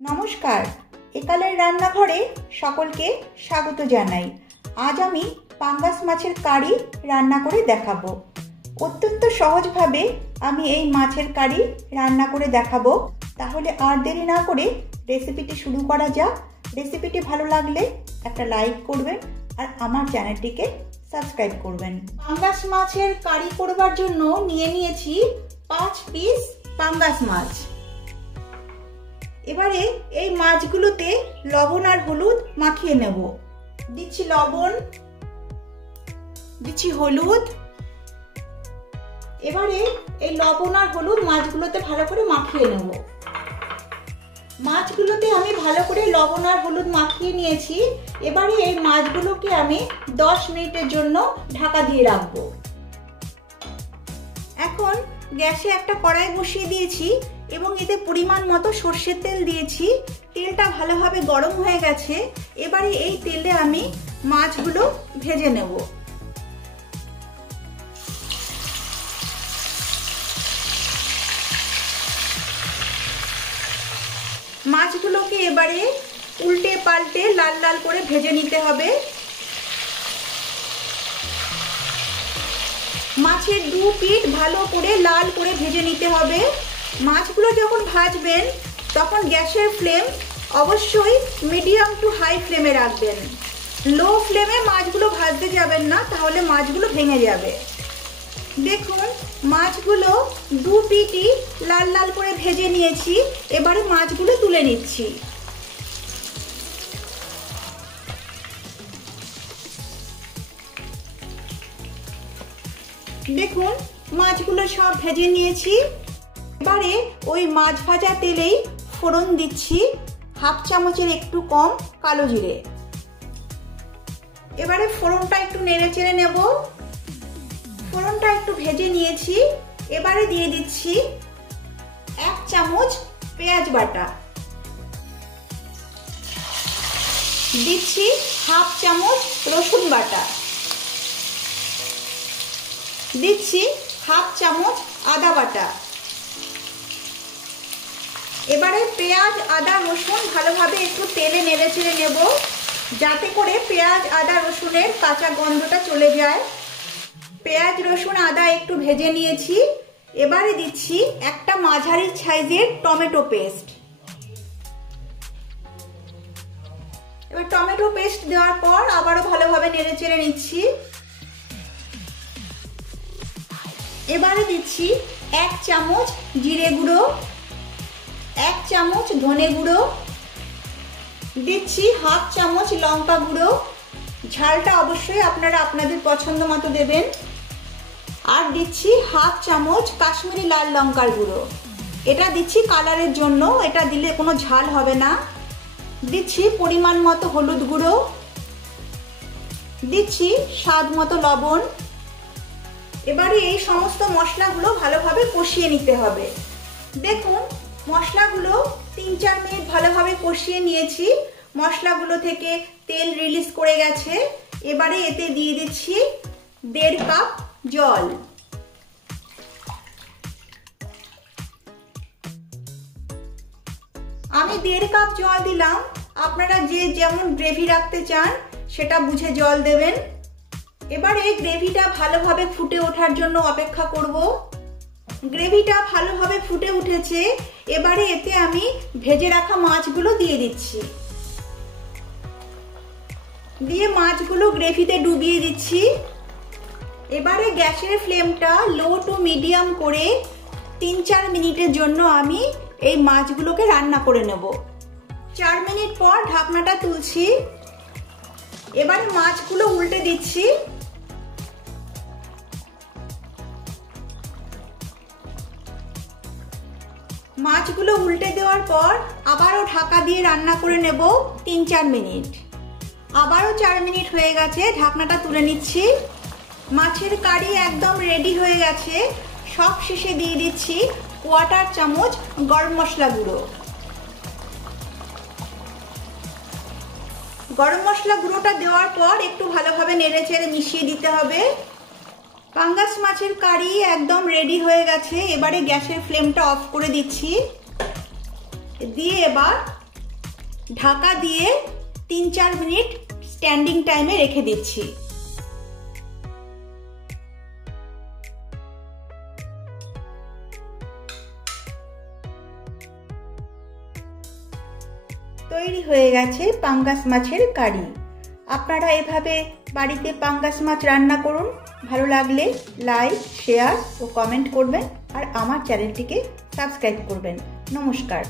নমস্কার, একালের রান্নাঘরে সকলকে স্বাগত জানাই। আজ আমি পাঙ্গাস মাছের কারি রান্না করে দেখাবো। অত্যন্ত সহজভাবে আমি এই মাছের কারি রান্না করে দেখাবো। তাহলে আর দেরি না করে রেসিপিটি শুরু করা যাক। রেসিপিটি ভালো লাগলে একটা লাইক করবেন আর আমার চ্যানেলটিকে সাবস্ক্রাইব করবেন। পাঙ্গাস মাছের কারি করবার জন্য নিয়ে নিয়েছি 5 পিস পাঙ্গাস মাছ। এবারে এই মাছগুলোতে লবণ আর হলুদ মাখিয়ে নেব। দিচ্ছি লবণ, দিচ্ছি হলুদ। এবারে এই লবণ আর হলুদ মাছগুলোতে ভালো করে মাখিয়ে নেব। মাছগুলোতে আমি ভালো করে লবণ আর হলুদ মাখিয়ে নিয়েছি। এবারে এই মাছগুলোকে আমি 10 মিনিটের জন্য ঢাকা দিয়ে রাখবো। এখন গ্যাসে একটা কড়াই বসিয়ে দিয়েছি এবং এতে পরিমাণ মতো সর্ষের তেল দিয়েছি। তেলটা ভালোভাবে গরম হয়ে গেছে। এবারে এই তেলে আমি মাছগুলো ভেজে নেব। মাছগুলোকে এবারে উল্টে পাল্টে লাল লাল করে ভেজে নিতে হবে। মাছের দু পিঠ ভালো করে লাল করে ভেজে নিতে হবে। মাছগুলো যখন ভাজবেন তখন গ্যাসের ফ্লেম অবশ্যই মিডিয়াম টু হাই ফ্লেমে রাখবেন। লো ফ্লেমে মাছগুলো ভাজতে যাবেন না, তাহলে মাছগুলো ভেঙে যাবে। দেখুন মাছগুলো দু পিঠই লাল লাল করে ভেজে নিয়েছি। এবারে মাছগুলো তুলে নিচ্ছি। দেখুন মাছগুলো সব ভেজে নিয়েছি। এবারে ওই মাছ ভাজা তেলেই ফোড়ন দিচ্ছি 1/2 চামচের একটু কম কালো জিরে। এবারে ফোড়নটা একটু নেড়ে চেড়ে নেব। ফোড়নটা একটু ভেজে নিয়েছি। এবারে দিয়ে দিচ্ছি 1 চামচ পেঁয়াজ বাটা, দিচ্ছি 1/2 চামচ রসুন বাটা, দিচ্ছি 1/2 চামচ আদা বাটা। এবারে পেঁয়াজ আদা রসুন ভালোভাবে একটু তেলে নেড়ে চেড়ে নেব, যাতে করে পেঁয়াজ আদা রসুনের কাঁচা গন্ধটা চলে যায়। পেঁয়াজ রসুন আদা একটু ভেজে নিয়েছি। এবারে দিচ্ছি একটা মাঝারি সাইজের টমেটো পেস্ট। এবার টমেটো পেস্ট দেওয়ার পর আবারও ভালোভাবে নেড়ে চেড়ে নিচ্ছি। এবারে দিচ্ছি 1 চামচ জিরে গুঁড়ো, 1 চামচ ধনে গুঁড়ো, দিচ্ছি 1/2 চামচ লঙ্কা গুঁড়ো। ঝালটা অবশ্যই আপনারা আপনাদের পছন্দ মতো দেবেন। আর দিচ্ছি 1/2 চামচ কাশ্মীরি লাল লঙ্কার গুঁড়ো। এটা দিচ্ছি কালারের জন্য, এটা দিলে কোনো ঝাল হবে না। দিচ্ছি পরিমাণ মতো হলুদ গুঁড়ো, দিচ্ছি স্বাদ মতো লবণ। এবারে এই সমস্ত মশলাগুলো ভালোভাবে কষিয়ে নিতে হবে। দেখুন মশলাগুলো 3-4 মিনিট ভালোভাবে কষিয়ে নিয়েছি। মশলাগুলো থেকে তেল রিলিজ করে গেছে। এবারে এতে দিয়ে দিচ্ছি 1.5 কাপ জল। আমি 1.5 কাপ জল দিলাম। আপনারা যে যেমন গ্রেভি রাখতে চান সেটা বুঝে জল দেবেন। এবারে গ্রেভিটা ভালোভাবে ফুটে ওঠার জন্য অপেক্ষা করব। গ্রেভিটা ভালোভাবে ফুটে উঠেছে। এবারে এতে আমি ভেজে রাখা মাছগুলো দিয়ে দিচ্ছি। দিয়ে মাছগুলো গ্রেভিতে ডুবিয়ে দিচ্ছি। এবারে গ্যাসের ফ্লেমটা লো টু মিডিয়াম করে 3-4 মিনিটের জন্য আমি এই মাছগুলোকে রান্না করে নেব। 4 মিনিট পর ঢাকনাটা তুলছি। এবারে মাছগুলো উল্টে দিচ্ছি। মাছগুলো উল্টে দেওয়ার পর আবারও ঢাকা দিয়ে রান্না করে নেব 3-4 মিনিট। আবারও 4 মিনিট হয়ে গেছে, ঢাকনাটা তুলে নিচ্ছি। মাছের কারি একদম রেডি হয়ে গেছে। সব শেষে দিয়ে দিচ্ছি 1/4 চামচ গরম মশলা গুঁড়ো। গরম মশলা গুঁড়োটা দেওয়ার পর একটু ভালোভাবে নেড়ে চেড়ে মিশিয়ে দিতে হবে। পাঙ্গাস মাছের কারি একদম রেডি হয়ে গেছে। এবারে গ্যাসের ফ্লেমটা অফ করে দিচ্ছি। দিয়ে এবার ঢাকা দিয়ে 3-4 মিনিট স্ট্যান্ডিং টাইমে রেখে দিচ্ছি। তৈরি হয়ে গেছে পাঙ্গাস মাছের কারি। আপনারা এভাবে বাড়িতে পাঙ্গাস মাছ রান্না করুন। ভালো লাগলে লাইক, শেয়ার ও কমেন্ট করবেন আর আমার চ্যানেলটিকে সাবস্ক্রাইব করবেন। নমস্কার।